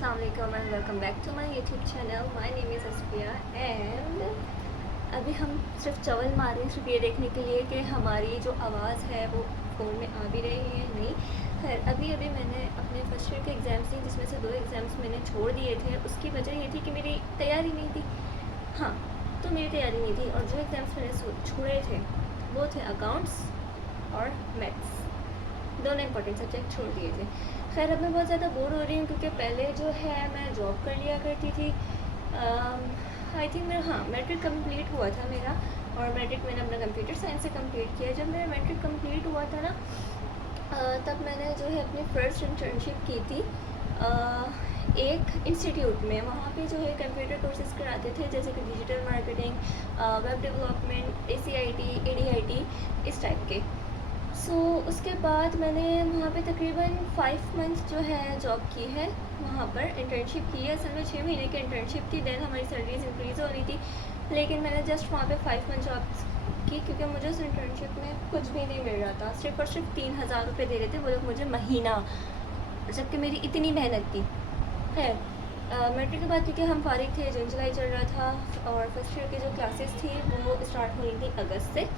अस्सलाम वालेकुम and welcome back to my YouTube channel. My name is Asfiya and अभी हम सिर्फ चवल मार रहे हैं सिर्फ ये देखने के लिए कि हमारी जो आवाज़ है वो फ़ोन में आ भी रही है नहीं। खैर अभी अभी मैंने अपने फर्स्ट ईयर के एग्ज़ाम्स दिए जिसमें से 2 एग्ज़ाम्स मैंने छोड़ दिए थे। उसकी वजह ये थी कि मेरी तैयारी नहीं थी। हाँ, तो मेरी तैयारी नहीं थी और जो एग्ज़ाम्स मैंने छोड़े थे वो थे अकाउंट्स और मैथ्स। दोनों इंपॉर्टेंट सब्जेक्ट छोड़ दिए थे। खैर अब मैं बहुत ज़्यादा बोर हो रही हूँ क्योंकि पहले जो है मैं जॉब कर लिया करती थी। आई थिंक मेरा मैट्रिक कंप्लीट हुआ था मेरा और मैट्रिक मैंने अपना कंप्यूटर साइंस से कंप्लीट किया। जब मेरा मैट्रिक कंप्लीट हुआ था ना तब मैंने जो है अपनी फ़र्स्ट इंटर्नशिप की थी एक इंस्टीट्यूट में। वहाँ पे जो है कंप्यूटर कोर्सेज़ कराते थे जैसे कि digital marketing, web development, ACIT, ADIT इस टाइप के। उसके बाद मैंने वहाँ पे तकरीबन 5 मंथ्स जो है जॉब की है, वहाँ पर इंटर्नशिप की है। असल में 6 महीने की इंटर्नशिप थी, देन हमारी सैलरीज इंक्रीज़ हो रही थी, लेकिन मैंने जस्ट वहाँ पे 5 मंथ जॉब की क्योंकि मुझे उस इंटर्नशिप में कुछ भी नहीं मिल रहा था। सिर्फ और सिर्फ 3000 रुपये दे रहे थे वो लोग मुझे महीना, जबकि मेरी इतनी मेहनत थी। खैर मैट्रिक के बाद क्योंकि हम फारिग थे, जून जुलाई चल रहा था और फर्स्ट ईयर की जो क्लासेस थी वो स्टार्ट हुई थी अगस्त से।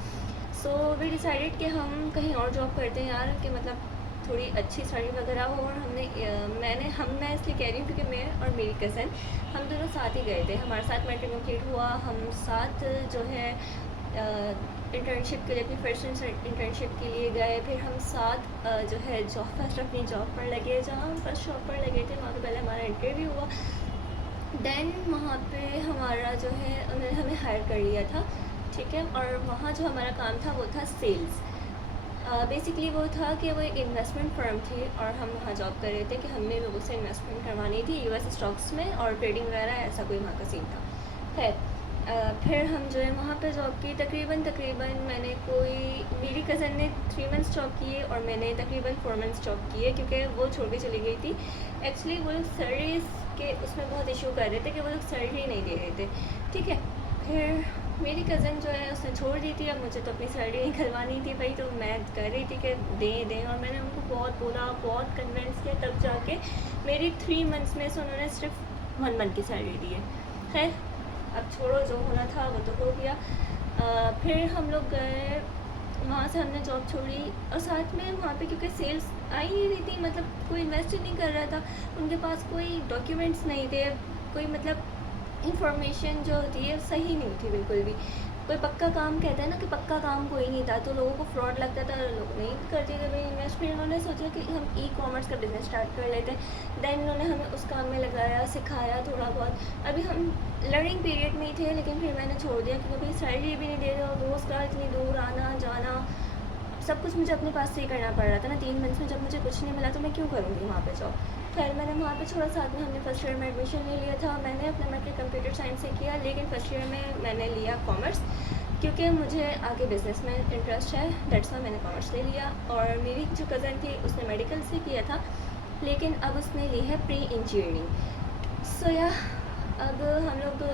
वी डिसाइडेड कि हम कहीं और जॉब करते हैं यार, कि मतलब थोड़ी अच्छी स्टडी वगैरह हो। और मैं इसलिए कह रही हूँ क्योंकि मैं और मेरी कज़न हम दोनों साथ ही गए थे। हमारे साथ मैट्रिक कंप्लीट हुआ, हम साथ जो है इंटर्नशिप के लिए, अपनी फर्स्ट इंटर्नशिप के लिए गए। फिर हम साथ जो है फर्स्ट अपनी जॉब पर लगे। जहाँ हम फर्स्ट जॉब पर लगे थे वहाँ पे पहले हमारा इंटरव्यू हुआ, देन वहाँ पे हमारा जो है उन्होंने हमें हायर कर लिया था, ठीक है। और वहाँ जो हमारा काम था वो था सेल्स। बेसिकली वो था कि वो एक इन्वेस्टमेंट फर्म थी और हम वहाँ जॉब कर रहे थे कि हमने लोगों से इन्वेस्टमेंट करवानी थी US स्टॉक्स में और ट्रेडिंग वगैरह, ऐसा कोई वहाँ का सीन था। खैर फिर हम जो है वहाँ पे जॉब की। तकरीबन मैंने मेरी कज़न ने 3 मंथ्स जॉब किए और मैंने तकरीबन 4 मंथ्स जॉब किए क्योंकि वो छोड़ के चली गई थी। एक्चुअली वो लोग सैलरीज के उसमें बहुत इशू कर रहे थे कि वो लोग सैलरी नहीं दे रहे थे, ठीक है। फिर मेरी कज़न जो है उसने छोड़ दी थी। अब मुझे तो अपनी सैलरी निकलवानी थी भाई, तो मैं कर रही थी कि दें और मैंने उनको बहुत बोला, बहुत कन्विंस किया, तब जाके मेरी 3 मंथ्स में से उन्होंने सिर्फ 1 मंथ की सैलरी दी है। खैर अब छोड़ो, जो होना था वो तो हो गया। फिर हम लोग गए, वहाँ से हमने जॉब छोड़ी और साथ में वहाँ पे क्योंकि सेल्स आई ही नहीं थी, मतलब कोई इन्वेस्ट ही नहीं कर रहा था, उनके पास कोई डॉक्यूमेंट्स नहीं थे, कोई मतलब इंफॉर्मेशन जो होती है सही नहीं थी बिल्कुल भी। कोई पक्का काम कहता है ना कि पक्का काम कोई नहीं था, तो लोगों को फ्रॉड लगता था, लोग नहीं करते थे भाई इन्वेस्ट। फिर उन्होंने सोचा कि हम ई-कॉमर्स का बिज़नेस स्टार्ट कर लेते हैं। देन उन्होंने हमें उस काम में लगाया, सिखाया थोड़ा बहुत। अभी हम लर्निंग पीरियड में ही थे, लेकिन फिर मैंने छोड़ दिया क्योंकि भाई सैलरी भी नहीं दे रहे और रोज़ का इतनी दूर आना जाना सब कुछ मुझे अपने पास से ही करना पड़ रहा था ना। 3 मंथ्स में जब मुझे कुछ नहीं मिला तो मैं क्यों करूँगी वहाँ पे जॉब। खैर मैंने वहाँ पे छोड़ा, साथ में हमने फर्स्ट ईयर में एडमिशन ले लिया था। मैंने अपना मैट्रिक कंप्यूटर साइंस से किया, लेकिन फर्स्ट ईयर में मैंने लिया कॉमर्स क्योंकि मुझे आगे बिज़नेस में इंटरेस्ट है, दैट्स वाई मैंने कॉमर्स ले लिया। और मेरी जो कज़न थी उसने मेडिकल से किया था, लेकिन अब उसने ली है प्री इंजीनियरिंग। अब हम लोग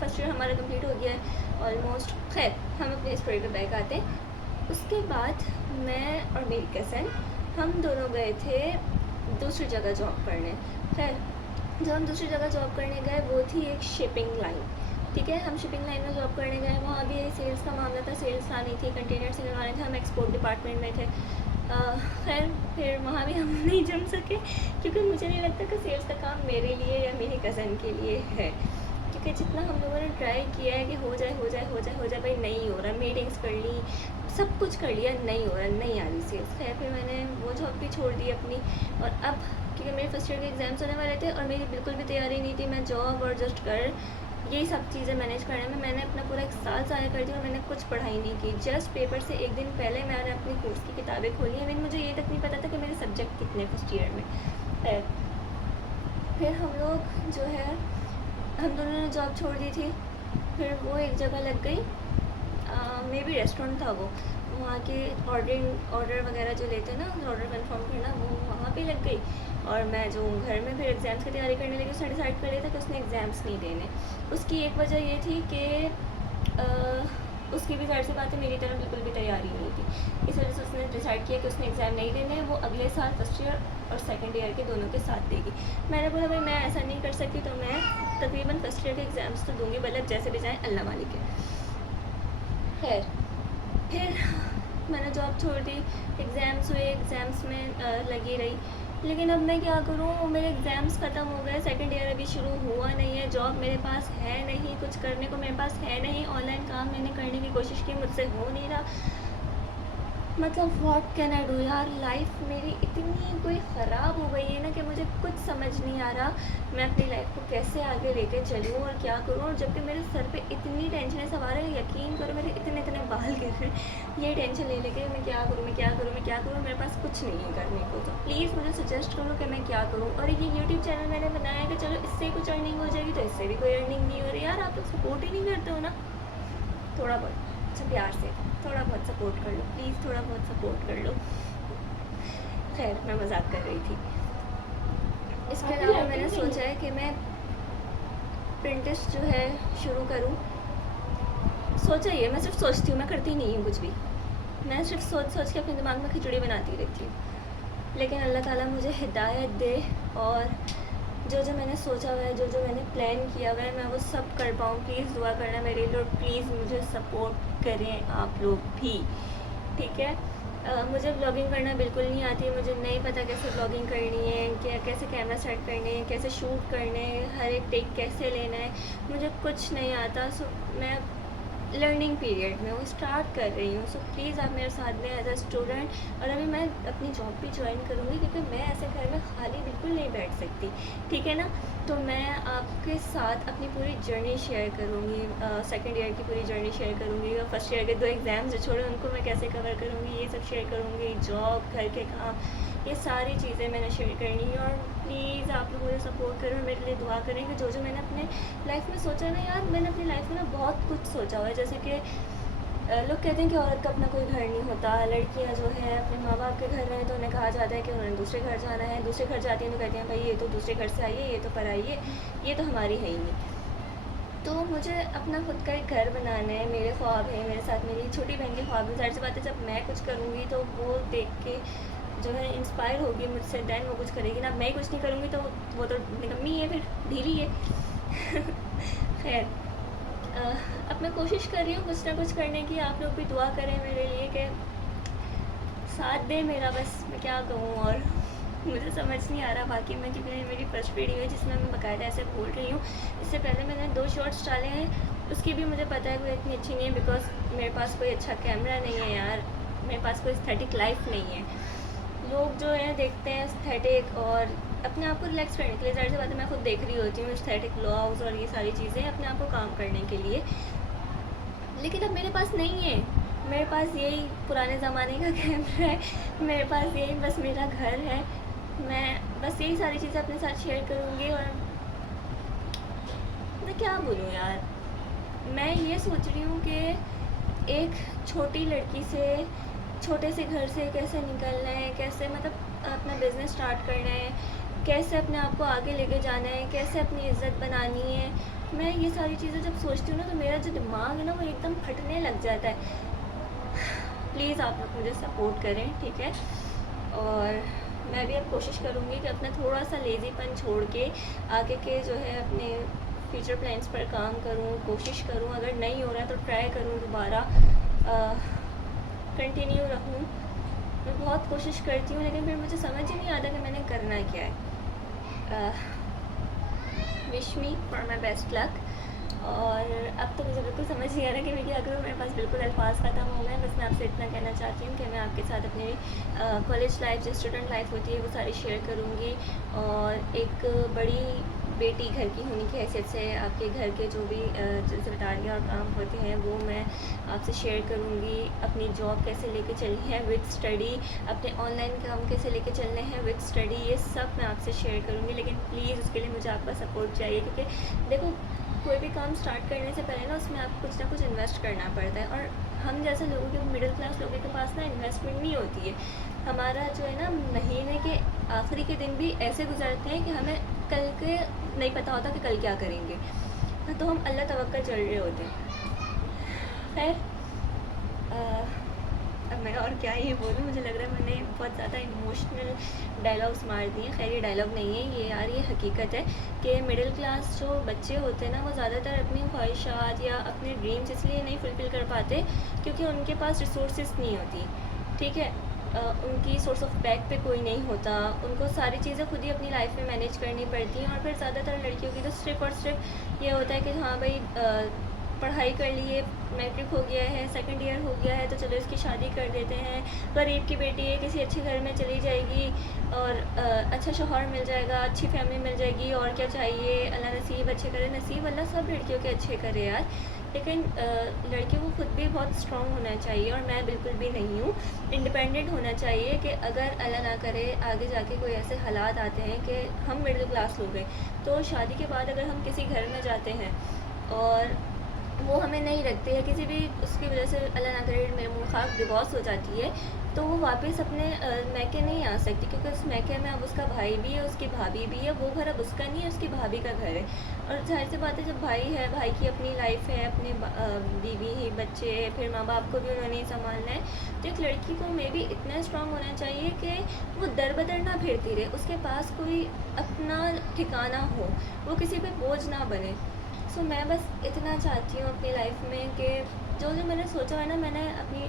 फर्स्ट ईयर हमारा कंप्लीट हो गया है ऑलमोस्ट। खैर हम अपने स्टोरी पे बैक आते हैं। उसके बाद मैं और मेरी कज़न हम दोनों गए थे दूसरी जगह जॉब करने। खैर जब हम दूसरी जगह जॉब करने गए वो थी एक शिपिंग लाइन, ठीक है। हम शिपिंग लाइन में जॉब करने गए, वहाँ भी सेल्स का मामला था, सेल्स लानी थी, कंटेनर से लगवाने थे, हम एक्सपोर्ट डिपार्टमेंट में थे। खैर फिर वहाँ भी हम नहीं जम सके क्योंकि मुझे नहीं लगता कि सेल्स का काम मेरे लिए या मेरी कज़न के लिए है, क्योंकि जितना हम लोगों ने ट्राई किया है कि हो जाए भाई, नहीं हो रहा। मीटिंग्स कर ली, सब कुछ कर लिया, नहीं हो रहा, नहीं आ रही सेल्स। खैर फिर मैंने वो जॉब भी छोड़ दी अपनी। और अब क्योंकि मेरे फर्स्ट ईयर के एग्ज़ाम्स होने वाले थे और मेरी बिल्कुल भी तैयारी नहीं थी, मैं जॉब और जस्ट घर यही सब चीज़ें मैनेज करने में मैंने अपना पूरा 1 साल ज़ाया कर दिया और मैंने कुछ पढ़ाई नहीं की। जस्ट पेपर से 1 दिन पहले मैंने अपनी कोर्स की किताबें खोली हैं, मुझे ये तक नहीं पता था कि मेरे सब्जेक्ट कितने फर्स्ट ईयर में। फिर हम लोग जो है हम दोनों ने जॉब छोड़ दी थी। फिर वो एक जगह लग गई, मे बी रेस्टोरेंट था वो, वहाँ के ऑर्डर वगैरह जो लेते हैं ना, ऑर्डर कंफर्म करना, वो वहाँ पे लग गई। और मैं जो घर में फिर एग्ज़ाम्स की तैयारी करने लगी, उसने डिसाइड कर लिया था कि उसने एग्ज़ाम्स नहीं देने। उसकी एक वजह ये थी कि उसकी भी ज़ाहिर सी बात है मेरी तरह बिल्कुल भी तैयारी नहीं थी। इस वजह से उसने डिसाइड किया कि उसने एग्ज़ाम नहीं देने, वो अगले साल फर्स्ट ईयर और सेकंड ईयर के दोनों के साथ देगी। मैंने बोला भाई मैं ऐसा नहीं कर सकती, तो मैं तकरीबन फर्स्ट ईयर के एग्ज़ाम्स तो दूँगी, मतलब जैसे भी जाएँ अल्लाह मालिक है। खैर फिर मैंने जॉब छोड़ दी, एग्ज़ाम्स हुए, एग्ज़ाम्स में लगी रही। लेकिन अब मैं क्या करूँ, मेरे एग्ज़ाम्स ख़त्म हो गए, सेकंड ईयर अभी शुरू हुआ नहीं है, जॉब मेरे पास है नहीं, कुछ करने को मेरे पास है नहीं, ऑनलाइन काम मैंने करने की कोशिश की, मुझसे हो नहीं रहा। मतलब व्हाट कैन आई डू यार, लाइफ मेरी इतनी कोई ख़राब हो गई है ना कि मुझे कुछ समझ नहीं आ रहा मैं अपनी लाइफ को कैसे आगे लेके चलूँ और क्या करूँ। और जबकि मेरे सर पे इतनी टेंशनें सवार है, यकीन करो मेरे इतने इतने बाल गिर रहे हैं ये टेंशन ले लेके मैं क्या करूँ, मैं क्या करूँ, मैं क्या करूँ। मेरे पास कुछ नहीं है करने को, तो प्लीज़ मुझे सजेस्ट करो कि मैं क्या करूँ। और ये यूट्यूब चैनल मैंने बनाया है कि चलो इससे कुछ अर्निंग हो जाएगी, तो इससे भी कोई अर्निंग नहीं हो रही। यार आप लोग सपोर्ट ही नहीं करते हो ना, थोड़ा बहुत अच्छा प्यार से थोड़ा बहुत सपोर्ट कर लो प्लीज़, थोड़ा बहुत सपोर्ट कर लो। खैर मैं मजाक कर रही थी। इसके अलावा मैंने सोचा है कि मैं प्रिंटिस्ट जो है शुरू करूँ। सोचा ही है, मैं सिर्फ सोचती हूँ, मैं करती नहीं हूँ कुछ भी। मैं सिर्फ सोच सोच के अपने दिमाग में खिचड़ी बनाती रहती हूँ। लेकिन अल्लाह ताला मुझे हिदायत दे और जो जो मैंने सोचा हुआ है, जो जो मैंने प्लान किया हुआ है, मैं वो सब कर पाऊँ। प्लीज़ दुआ करना मेरे लिए, प्लीज़ मुझे सपोर्ट करें आप लोग भी, ठीक है। मुझे ब्लॉगिंग करना बिल्कुल नहीं आती है, मुझे नहीं पता कैसे ब्लॉगिंग करनी है, क्या कैसे कैमरा सेट करने हैं, कैसे शूट करने हैं, हर एक टेक कैसे लेना है, मुझे कुछ नहीं आता। सो मैं लर्निंग पीरियड में वो स्टार्ट कर रही हूँ। सो प्लीज़ आप मेरे साथ में एज अ स्टूडेंट। और अभी मैं अपनी जॉब भी ज्वाइन करूँगी, क्योंकि मैं ऐसे घर में खाली बिल्कुल नहीं बैठ सकती, ठीक है ना। तो मैं आपके साथ अपनी पूरी जर्नी शेयर करूँगी, सेकंड ईयर की पूरी जर्नी शेयर करूँगी, और फर्स्ट ईयर के 2 एग्ज़ाम्स जो छोड़े उनको मैं कैसे कवर करूँगी, ये सब शेयर करूँगी। जॉब, घर के काम, ये सारी चीज़ें मैंने शेयर करनी है। और प्लीज़ आप लोग मुझे सपोर्ट करें, मेरे लिए दुआ करें कि जो जो मैंने अपने लाइफ में सोचा ना यार, मैंने अपनी लाइफ में ना बहुत कुछ सोचा हुआ है। जैसे कि लोग कहते हैं कि औरत का अपना कोई घर नहीं होता, लड़कियां जो है अपने माँ बाप के घर रहें तो उन्हें कहा जाता है कि उन्हें दूसरे घर जाना है, दूसरे घर जाती हैं तो कहते हैं भाई ये तो दूसरे घर से आई है, ये तो पराई है, ये तो हमारी है ही नहीं। तो मुझे अपना खुद का एक घर बनाना है, मेरे ख्वाब है, मेरे साथ मेरी छोटी बहन के ख्वाब है। ज़ाहिर सी बात है जब मैं कुछ करूँगी तो वो देख के जो है इंस्पायर होगी मुझसे, दैन वो कुछ करेगी ना। मैं कुछ नहीं करूँगी तो वो तो निकम्मी है, फिर ढीली है। खैर अब मैं कोशिश कर रही हूँ कुछ ना कुछ करने की। आप लोग भी दुआ करें मेरे लिए कि साथ दे मेरा, बस मैं क्या कहूँ। और मुझे समझ नहीं आ रहा बाकी मैं, क्योंकि मेरी फर्स्ट वीडियो है जिसमें मैं बाकायदा ऐसे बोल रही हूँ। इससे पहले मैंने 2 शॉर्ट्स डाले हैं, उसकी भी मुझे पता है कोई इतनी अच्छी नहीं है, बिकॉज मेरे पास कोई अच्छा कैमरा नहीं है यार, मेरे पास कोई एस्थेटिक लाइफ नहीं है। लोग जो है देखते हैं एस्थेटिक और अपने आप को रिलैक्स करने के लिए, ज़ाहिर सी बात है मैं खुद देख रही होती हूँ एस्थेटिक व्लॉग्स और ये सारी चीज़ें अपने आप को काम करने के लिए। लेकिन अब मेरे पास नहीं है, मेरे पास यही पुराने ज़माने का कैमरा है, मेरे पास यही बस मेरा घर है। मैं बस यही सारी चीज़ें अपने साथ शेयर करूँगी। और मैं क्या बोलूँ यार, मैं ये सोच रही हूँ कि एक छोटी लड़की से, छोटे से घर से कैसे निकलना है, कैसे मतलब अपना बिज़नेस स्टार्ट करना है, कैसे अपने आप को आगे लेके जाना है, कैसे अपनी इज़्ज़त बनानी है। मैं ये सारी चीज़ें जब सोचती हूँ ना तो मेरा जो दिमाग है ना वो एकदम फटने लग जाता है। प्लीज़ आप लोग मुझे सपोर्ट करें, ठीक है। और मैं भी अब कोशिश करूँगी कि अपना थोड़ा सा लेज़ीपन छोड़ के आगे के जो है अपने फ्यूचर प्लान्स पर काम करूँ, कोशिश करूँ। अगर नहीं हो रहा है तो ट्राई करूँ दोबारा, कंटिन्यू रहूँ। मैं बहुत कोशिश करती हूँ लेकिन फिर मुझे समझ ही नहीं आता कि मैंने करना क्या है। Wish me for my best luck. और अब तो मुझे बिल्कुल समझ नहीं आ रहा कि मैं क्या करूँ, मेरे पास बिल्कुल अल्फाज ख़त्म हो गए। बस मैं आपसे इतना कहना चाहती हूँ कि मैं आपके साथ अपनी कॉलेज लाइफ जो स्टूडेंट लाइफ होती है वो सारी शेयर करूँगी। और एक बड़ी बेटी घर की होने की हैसियत से आपके घर के जो भी जिम्मेदारियाँ और काम होते हैं वो मैं आपसे शेयर करूँगी। अपनी जॉब कैसे लेके चलनी है विद स्टडी, अपने ऑनलाइन काम कैसे लेके चलने हैं विद स्टडी, ये सब मैं आपसे शेयर करूँगी। लेकिन प्लीज़ उसके लिए मुझे आपका सपोर्ट चाहिए, क्योंकि देखो कोई भी काम स्टार्ट करने से पहले ना उसमें आपको कुछ ना कुछ इन्वेस्ट करना पड़ता है। और हम जैसे लोगों के, मिडिल क्लास लोगों के पास ना इन्वेस्टमेंट नहीं होती है। हमारा जो है ना महीने के आखिरी के दिन भी ऐसे गुजरते हैं कि हमें कल के नहीं पता होता कि कल क्या करेंगे, तो हम अल्लाह तवक्कल चल रहे होते हैं। खैर अब मैं और क्या ही बोलूँ, मुझे लग रहा है मैंने बहुत ज़्यादा इमोशनल डायलॉग्स मार दिए। खैर ये डायलॉग नहीं है ये यार, ये हकीकत है कि मिडिल क्लास जो बच्चे होते हैं ना, वो ज़्यादातर अपनी ख्वाहिशात या अपने ड्रीम्स इसलिए नहीं फुलफ़िल कर पाते क्योंकि उनके पास रिसोर्सेज नहीं होती, ठीक है। उनकी सोर्स ऑफ बैक पे कोई नहीं होता, उनको सारी चीज़ें खुद ही अपनी लाइफ में मैनेज करनी पड़ती हैं। और फिर ज़्यादातर लड़कियों की तो सिर्फ़ और सिर्फ ये होता है कि हाँ भाई, पढ़ाई कर लिए, मैट्रिक हो गया है, सेकंड ईयर हो गया है, तो चलो इसकी शादी कर देते हैं। गरीब की बेटी है, किसी अच्छे घर में चली जाएगी और अच्छा शौहर मिल जाएगा, अच्छी फैमिली मिल जाएगी, और क्या चाहिए। अल्लाह नसीब अच्छे करे, नसीब अल्लाह सब लड़कियों के अच्छे करे यार। लेकिन लड़कियों को खुद भी बहुत स्ट्रॉन्ग होना चाहिए, और मैं बिल्कुल भी नहीं हूँ। इंडिपेंडेंट होना चाहिए कि अगर अल्लाह ना करे आगे जाके कोई ऐसे हालात आते हैं कि हम मिडिल क्लास लोग हैं, तो शादी के बाद अगर हम किसी घर में जाते हैं और वो हमें नहीं रखते है, किसी भी उसकी वजह से अल्लाह ना करे मेरे मुँह खाक डिवोर्स हो जाती है, तो वो वापस अपने मैके नहीं आ सकती, क्योंकि उस मैके में अब उसका भाई भी है, उसकी भाभी भी है। वो घर अब उसका नहीं है, उसकी भाभी का घर है। और जाहिर सी बात है, जब भाई है, भाई की अपनी लाइफ है, अपने बीवी ही, बच्चे, फिर माँ बाप को भी उन्होंने ही संभालना है। तो एक लड़की को मे भी इतना स्ट्रांग होना चाहिए कि वो दर बदर ना फिरती रहे, उसके पास कोई अपना ठिकाना हो, वो किसी पे बोझ ना बने। सो मैं बस इतना चाहती हूँ अपनी लाइफ में कि जो जो मैंने सोचा है ना, मैंने अपनी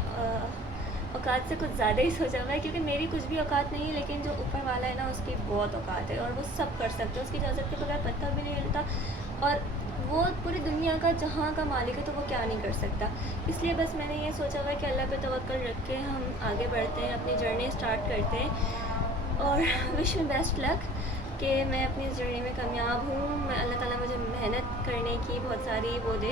औकात से कुछ ज़्यादा ही सोचा हुआ है, क्योंकि मेरी कुछ भी औकात नहीं है, लेकिन जो ऊपर वाला है ना, उसकी बहुत औकात है और वो सब कर सकता है। उसकी इजाज़त के बगैर पत्ता भी नहीं हिलता, और वो पूरी दुनिया का जहाँ का मालिक है, तो वो क्या नहीं कर सकता। इसलिए बस मैंने ये सोचा हुआ है कि अल्लाह पे तवक्कल रख के हम आगे बढ़ते हैं, अपनी जर्नी स्टार्ट करते हैं। और विश मी बेस्ट लक कि मैं अपनी इस जर्नी में कामयाब हूँ। मैं अल्लाह ताला मुझे मेहनत करने की बहुत सारी वो दे,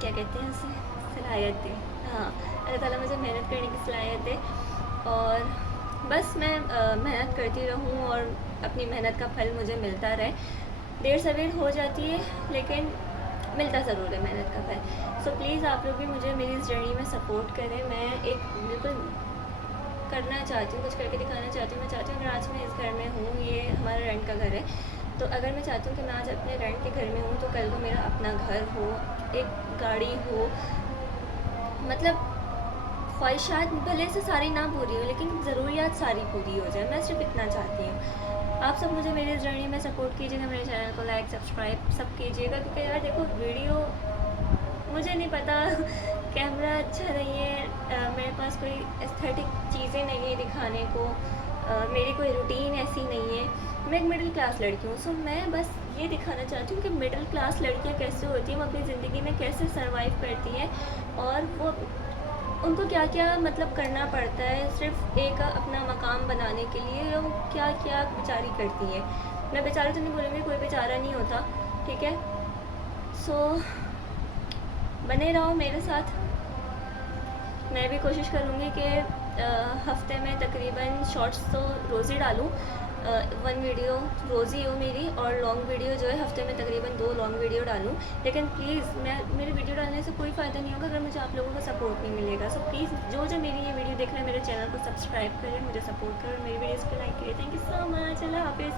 क्या कहते हैं उसे, सलाहियत दे। हाँ, अल्लाह ताला मुझे मेहनत करने की सलाहियत दे, और बस मैं मेहनत करती रहूँ और अपनी मेहनत का फल मुझे मिलता रहे। देर सवेर हो जाती है, लेकिन मिलता ज़रूर है मेहनत का फल। सो प्लीज़ आप लोग भी मुझे मेरी इस जर्नी में सपोर्ट करें। मैं एक बिल्कुल करना चाहती हूँ, कुछ करके दिखाना चाहती हूँ। मैं चाहती हूँ अगर आज मैं इस घर में हूँ, ये हमारा रेंट का घर है, तो अगर मैं चाहती हूँ कि मैं आज अपने रेंट के घर में हूँ, तो कल को मेरा अपना घर हो, एक गाड़ी हो, मतलब ख्वाहिशात भले से सारी ना पूरी हो, लेकिन ज़रूरियात सारी पूरी हो जाए। मैं सिर्फ इतना चाहती हूँ। आप सब मुझे मेरे इस जर्नी में सपोर्ट कीजिएगा, मेरे चैनल को लाइक सब्सक्राइब सब कीजिएगा, क्योंकि यार देखो, वीडियो मुझे नहीं पता कैमरा अच्छा नहीं है, मेरे पास कोई एस्थेटिक चीज़ें नहीं है दिखाने को, मेरी कोई रूटीन ऐसी नहीं है। मैं एक मिडिल क्लास लड़की हूँ, सो मैं बस ये दिखाना चाहती हूँ कि मिडिल क्लास लड़कियाँ कैसे होती हैं, वो अपनी ज़िंदगी में कैसे सर्वाइव करती हैं, और वो उनको क्या क्या मतलब करना पड़ता है सिर्फ एक अपना मकाम बनाने के लिए, वो क्या क्या बेचारी करती हैं। मैं बेचारी तो नहीं बोलूँगी, कोई बेचारा नहीं होता, ठीक है। सो बने रहो मेरे साथ। मैं भी कोशिश करूँगी कि हफ्ते में तकरीबन शॉर्ट्स तो रोज़ ही डालूँ, 1 वीडियो रोज़ ही हो मेरी, और लॉन्ग वीडियो जो है हफ्ते में तकरीबन 2 लॉन्ग वीडियो डालूँ। लेकिन प्लीज़, मेरे वीडियो डालने से कोई फ़ायदा नहीं होगा अगर मुझे आप लोगों का सपोर्ट नहीं मिलेगा। सो प्लीज़, जो जो मेरी ये वीडियो देख रहे हैं, मेरे चैनल को सब्सक्राइब करें, मुझे सपोर्ट करें, मेरी वीडियोज़ को लाइक करें। Thank you so much. अल्लाह हाफ़िज़।